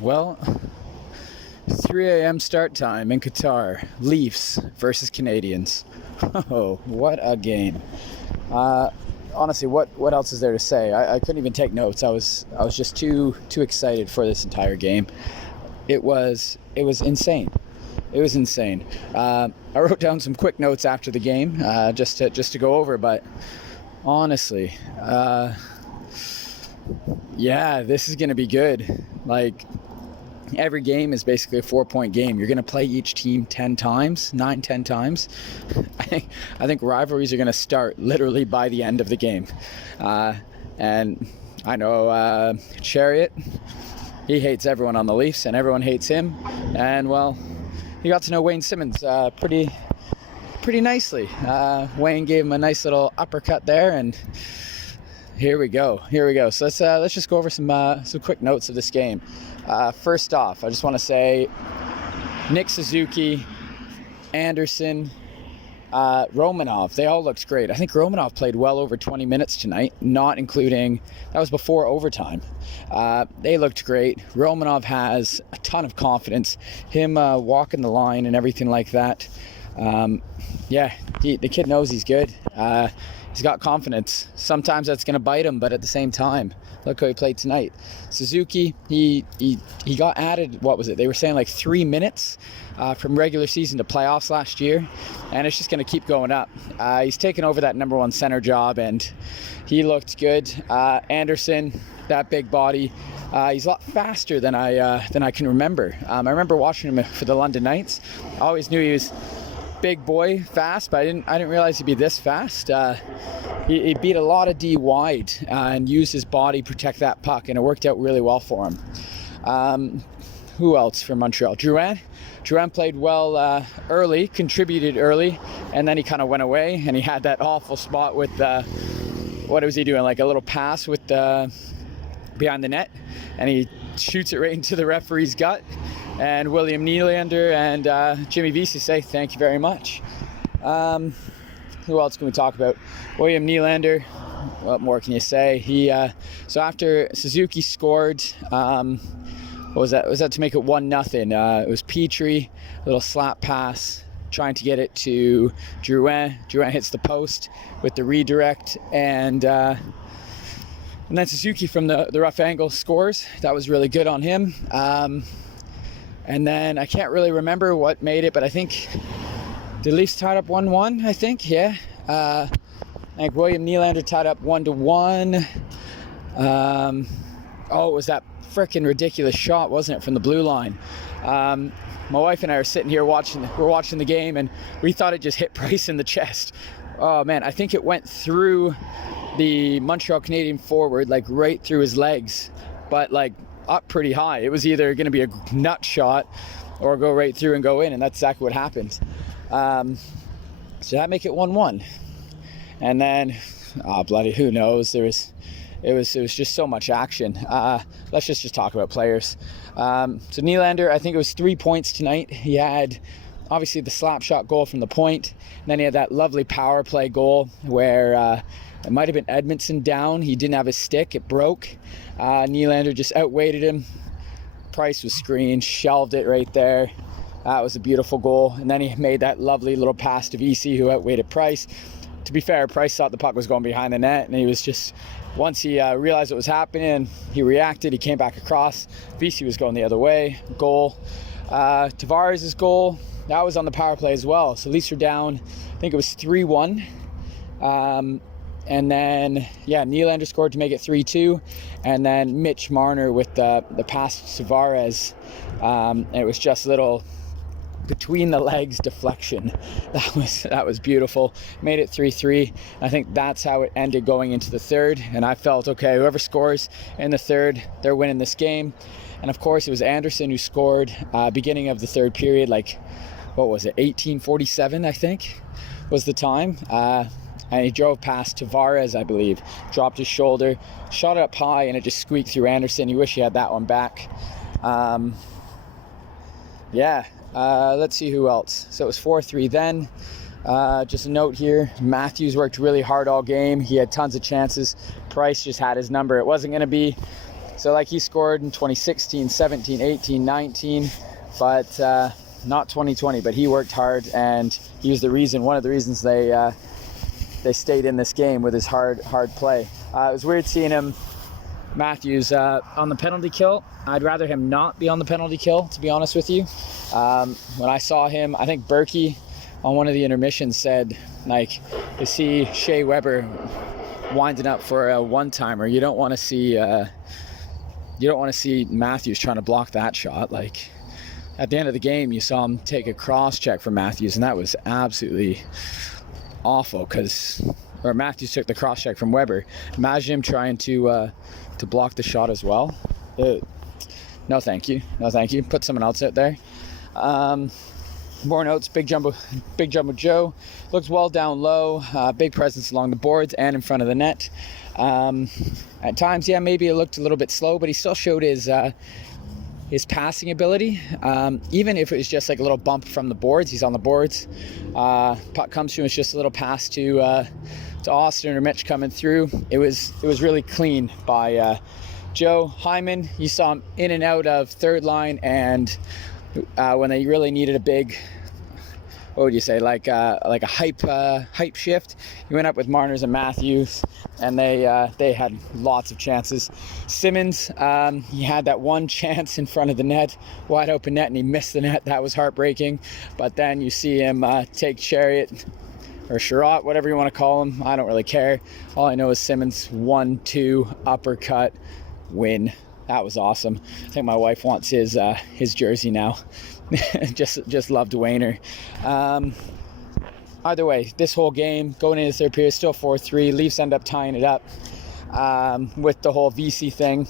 Well, 3 a.m. start time in Qatar. LEAFS versus Canadiens. Oh, what a game. Honestly, what else is there to say? I couldn't even take notes. I was just too excited for this entire game. It was insane. It was insane. I wrote down some quick notes after the game, just to go over. But honestly, yeah, this is going to be good. Like, every game is basically a 4-point game. You're going to play each team 10 times. I think rivalries are going to start literally by the end of the game. And I know Chariot, he hates everyone on the Leafs, and everyone hates him. And, well, he got to know Wayne Simmons pretty nicely. Wayne gave him a nice little uppercut there, and here we go. So let's just go over some quick notes of this game. First off, I just want to say Nick Suzuki, Anderson, Romanov, they all looked great. I think Romanov played well over 20 minutes tonight, not including, that was before overtime. They looked great. Romanov has a ton of confidence. Him walking the line and everything like that. Yeah, the kid knows he's good. He's got confidence. Sometimes that's going to bite him, but at the same time, look how he played tonight. Suzuki, he got added, what was it? They were saying like 3 minutes from regular season to playoffs last year, and it's just going to keep going up. He's taken over that number one center job, and he looked good. Anderson, that big body, he's a lot faster than I can remember. I remember watching him for the London Knights. I always knew he was big boy, fast, but I didn't realize he'd be this fast. He beat a lot of D wide and used his body to protect that puck, and it worked out really well for him. Who else from Montreal? Drouin played well early, contributed early, and then he kind of went away, and he had that awful spot with what was he doing? Like a little pass with behind the net, and he shoots it right into the referee's gut. And William Nylander and Jimmy Vesey say thank you very much. Who else can we talk about? William Nylander, what more can you say? So after Suzuki scored, what was that? Was that to make it 1-0? It was Petrie, little slap pass, trying to get it to Drouin. Drouin hits the post with the redirect, and then Suzuki from the rough angle scores. That was really good on him. And then I can't really remember what made it, but I think the Leafs tied up 1-1, I think, yeah. I think William Nylander tied up 1-1. It was that freaking ridiculous shot, wasn't it, from the blue line? My wife and I are sitting here we're watching the game, and we thought it just hit Price in the chest. Oh, man, I think it went through the Montreal Canadiens forward, like right through his legs, but like up pretty high. It was either going to be a nut shot or go right through and go in, and that's exactly what happened. So that make it 1-1. And then, bloody, who knows? It was just so much action. Let's just talk about players. So Nylander, I think it was 3 points tonight. He had obviously the slap shot goal from the point, and then he had that lovely power play goal where it might have been Edmondson down. He didn't have his stick. It broke. Nylander just outweighted him. Price was screened, shelved it right there. That was a beautiful goal. And then he made that lovely little pass to VC, who outweighted Price. To be fair, Price thought the puck was going behind the net, and he was just, once he realized what was happening, he reacted. He came back across. VC was going the other way. Goal. Tavares' goal, that was on the power play as well. So Leafs were down, I think it was 3-1. And then, Nylander scored to make it 3-2. And then Mitch Marner with the pass to Tavares. It was just little between the legs deflection. That was beautiful. Made it 3-3. I think that's how it ended going into the third. And I felt, okay, whoever scores in the third, they're winning this game. And of course, it was Anderson who scored beginning of the third period, like, what was it, 18:47, I think, was the time. And he drove past Tavares, I believe, dropped his shoulder, shot it up high, and it just squeaked through Anderson. You wish he had that one back. Let's see who else. So it was 4-3 then. Just a note here, Matthews worked really hard all game. He had tons of chances. Price just had his number. It wasn't going to be So like he scored in 2016, 17, 18, 19, but not 2020. But he worked hard, and he was one of the reasons they stayed in this game with his hard play. It was weird seeing him, Matthews, on the penalty kill. I'd rather him not be on the penalty kill, to be honest with you. When I saw him, I think Berkey on one of the intermissions said, like, to see Shea Weber winding up for a one-timer, you don't want to see Matthews trying to block that shot. Like, at the end of the game, you saw him take a cross check from Matthews, and that was absolutely awful or Matthews took the cross check from Weber. Imagine him trying to block the shot as well. No thank you. Put someone else out there. More notes. Big Jumbo Joe looks well down low. Big presence along the boards and in front of the net. At times, yeah, maybe it looked a little bit slow, but he still showed his passing ability. Even if it was just like a little bump from the boards, he's on the boards. Puck comes to him, it's just a little pass to Austin or Mitch coming through. It was really clean by Joe. Hyman, you saw him in and out of third line, and when they really needed a big, what would you say, like a hype shift, he went up with Marners and Matthews, and they had lots of chances. Simmons, he had that one chance in front of the net, wide open net, and he missed the net. That was heartbreaking. But then you see him take Chariot or Sherratt, whatever you want to call him. I don't really care. All I know is Simmons 1-2 uppercut win. That was awesome. I think my wife wants his jersey now. just love Dwayner. Either way, this whole game going into the third period, still 4-3. Leafs end up tying it up with the whole VC thing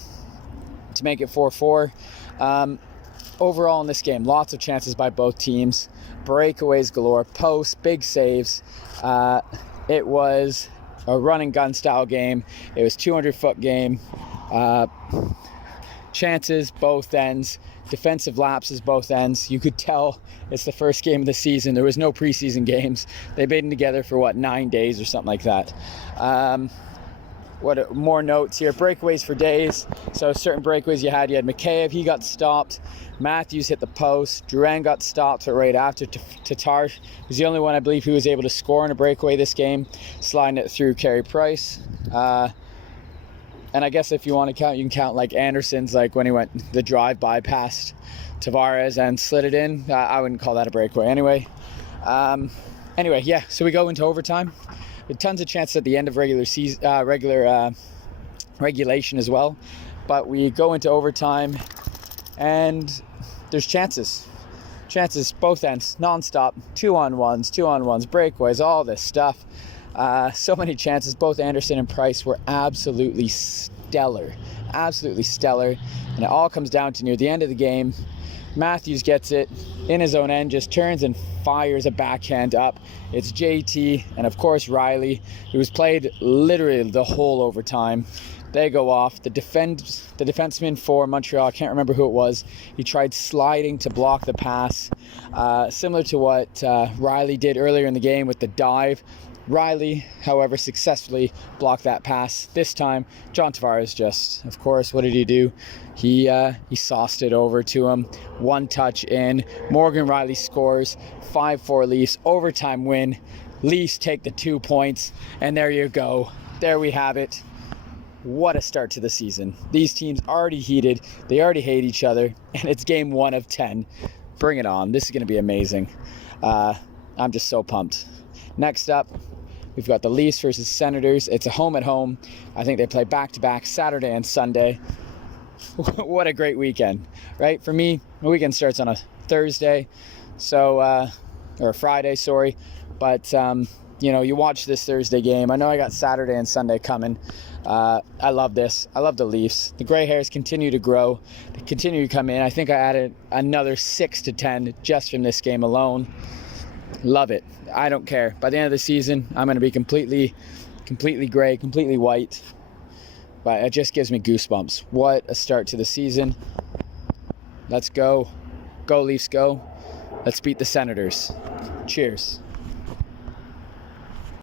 to make it 4-4. Overall in this game, lots of chances by both teams. Breakaways galore, posts, big saves. It was a run and gun style game. It was 200-foot game. Chances both ends, defensive lapses both ends. You could tell it's the first game of the season. There was no preseason games. They've been together for 9 days or something like that. More notes here. Breakaways for days. So certain breakaways you had Mikheyev, he got stopped. Matthews hit the post. Duran got stopped right after. Tatar was the only one, I believe, who was able to score in a breakaway this game, sliding it through Carey Price. And I guess if you want to count, you can count like Anderson's, like when he went the drive-by past Tavares and slid it in. I wouldn't call that a breakaway anyway. Yeah, so we go into overtime with tons of chances at the end of regulation as well. But we go into overtime and there's chances both ends, non-stop, 2-on-1s, breakaways, all this stuff. So many chances. Both Anderson and Price were absolutely stellar. And it all comes down to near the end of the game, Matthews gets it in his own end, just turns and fires a backhand up. It's JT and of course Riley, who was played literally the whole overtime. They go off. The defenseman for Montreal, I can't remember who it was, he tried sliding to block the pass, similar to what Riley did earlier in the game with the dive. Riley, however, successfully blocked that pass. This time, John Tavares just, of course, what did he do? He sauced it over to him. One touch in. Morgan Riley scores. 5-4 Leafs. Overtime win. Leafs take the 2 points. And there you go. There we have it. What a start to the season. These teams already heated. They already hate each other. And it's game 1 of 10. Bring it on. This is going to be amazing. I'm just so pumped. Next up, we've got the Leafs versus Senators. It's a home at home. I think they play back-to-back Saturday and Sunday. What a great weekend, right? For me, my weekend starts on a Thursday, or a Friday, sorry. But, you watch this Thursday game. I know I got Saturday and Sunday coming. I love this. I love the Leafs. The gray hairs continue to grow. They continue to come in. I think I added another 6 to 10 just from this game alone. Love it. I don't care. By the end of the season, I'm going to be completely gray, completely white. But it just gives me goosebumps. What a start to the season. Let's go. Go Leafs, go. Let's beat the Senators. Cheers.